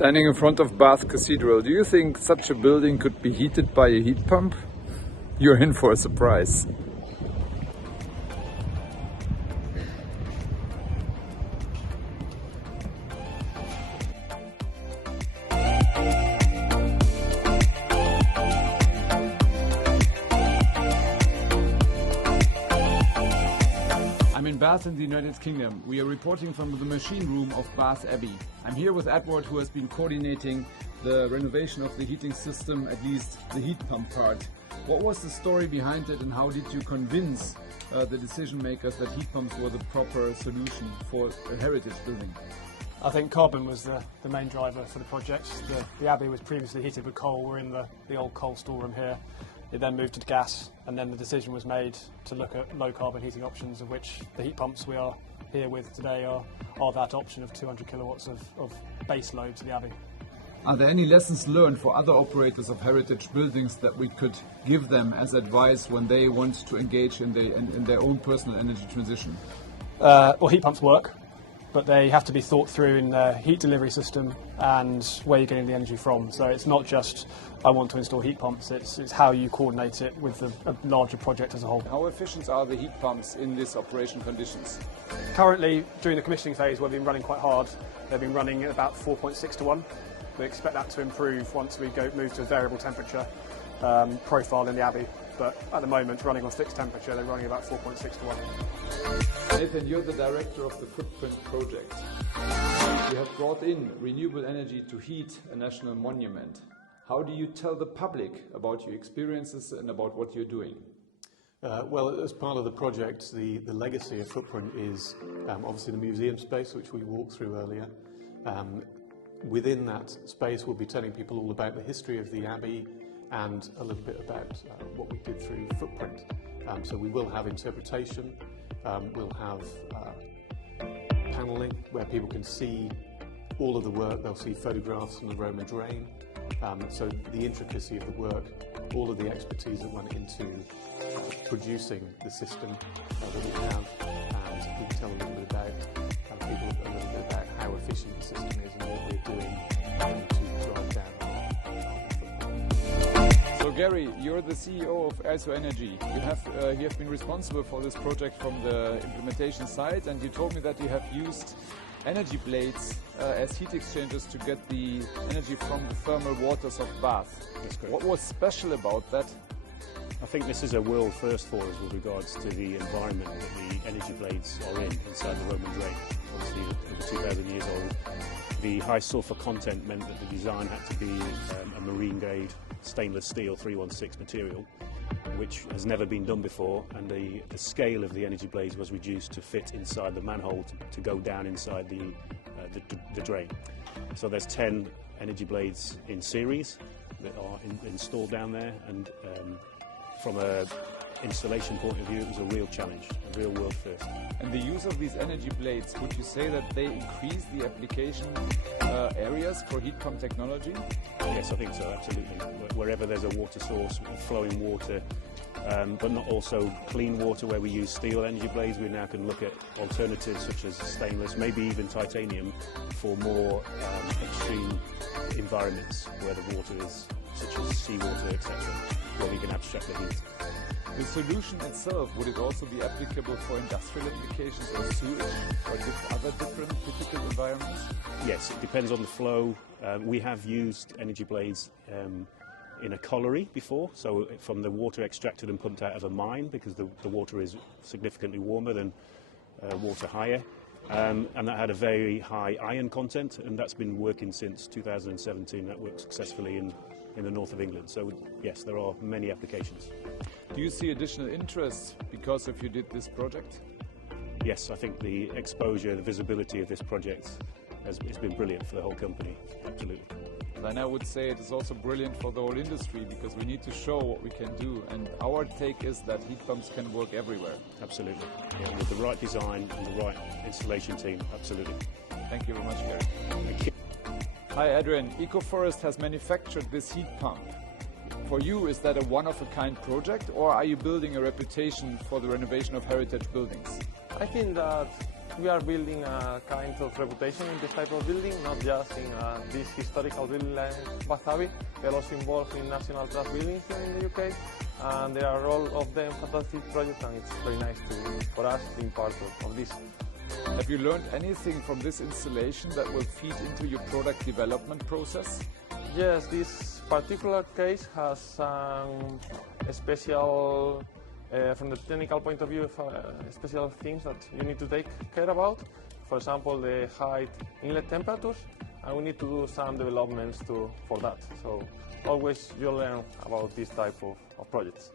Standing in front of Bath Cathedral, do you think such a building could be heated by a heat pump? You're in for a surprise. I'm in Bath in the United Kingdom. We are reporting from the machine room of Bath Abbey. I'm here with Edward, who has been coordinating the renovation of the heating system, at least the heat pump part. What was the story behind it, and how did you convince the decision makers that heat pumps were the proper solution for a heritage building? I think carbon was the main driver for the project. The Abbey was previously heated with coal. We're in the old coal storeroom here. It then moved to gas, and then the decision was made to look at low carbon heating options, of which the heat pumps we are here with today are that option of 200 kilowatts of base load to the Abbey. Are there any lessons learned for other operators of heritage buildings that we could give them as advice when they want to engage in their own personal energy transition? Well, heat pumps work, but they have to be thought through in the heat delivery system and where you're getting the energy from. So it's not just, I want to install heat pumps, it's how you coordinate it with a larger project as a whole. How efficient are the heat pumps in these operation conditions? Currently, during the commissioning phase, we've been running quite hard. They've been running at about 4.6 to 1. We expect that to improve once we move to a variable temperature profile in the Abbey. But at the moment, running on fixed temperature, they're running about 4.6 to 1. Nathan, you're the director of the Footprint project. You have brought in renewable energy to heat a national monument. How do you tell the public about your experiences and about what you're doing? Well, as part of the project, the legacy of Footprint is obviously the museum space, which we walked through earlier. Within that space, we'll be telling people all about the history of the Abbey and a little bit about what we did through Footprint. So we will have interpretation, we'll have panelling where people can see all of the work. They'll see photographs from the Roman drain. So the intricacy of the work, all of the expertise that went into producing the system that we have, and we can tell a little bit about people a little bit about how efficient the system is and what we're doing to drive down our footprint. So Gary, you're the CEO of ISO Energy. You have been responsible for this project from the implementation side, and you told me that you have used energy blades as heat exchangers to get the energy from the thermal waters of Bath. That's correct. What was special about that? I think this is a world first for us with regards to the environment that the energy blades are in inside the Roman drain. Obviously, over 2,000 years old. The high sulfur content meant that the design had to be a marine grade stainless steel 316 material, which has never been done before, and the scale of the energy blades was reduced to fit inside the manhole to go down inside the drain. So there's 10 energy blades in series that are installed down there, and from a installation point of view, it was a real challenge, a real world first. And the use of these energy blades, would you say that they increase the application areas for heat pump technology? Yes, I think so, absolutely. Wherever there's a water source, flowing water, but not also clean water where we use steel energy blades, we now can look at alternatives such as stainless, maybe even titanium, for more extreme environments where the water is, such as seawater, etc., where we can abstract the heat. The solution itself, would it also be applicable for industrial applications or sewage or other different critical environments? Yes, it depends on the flow. We have used energy blades in a colliery before, so from the water extracted and pumped out of a mine, because the water is significantly warmer than water higher. And that had a very high iron content, and that's been working since 2017. That worked successfully in the north of England. So yes, there are many applications. Do you see additional interest because of you did this project? Yes, I think the exposure, the visibility of this project has been brilliant for the whole company, absolutely. And I would say it is also brilliant for the whole industry, because we need to show what we can do, and our take is that heat pumps can work everywhere. Absolutely. Yeah, with the right design and the right installation team, absolutely. Thank you very much, Gary. Thank you. Hi Adrian, Ecoforest has manufactured this heat pump. For you, is that a one-of-a-kind project, or are you building a reputation for the renovation of heritage buildings? I think that we are building a kind of reputation in this type of building, not just in this historical building like Bath Abbey. We are also involved in National Trust buildings here in the UK, and there are all of them fantastic projects, and it's very nice for us being part of this. Have you learned anything from this installation that will feed into your product development process? Yes, this particular case has a special, from the technical point of view, special things that you need to take care about. For example, the high inlet temperatures, and we need to do some developments for that. So always you learn about this type of projects.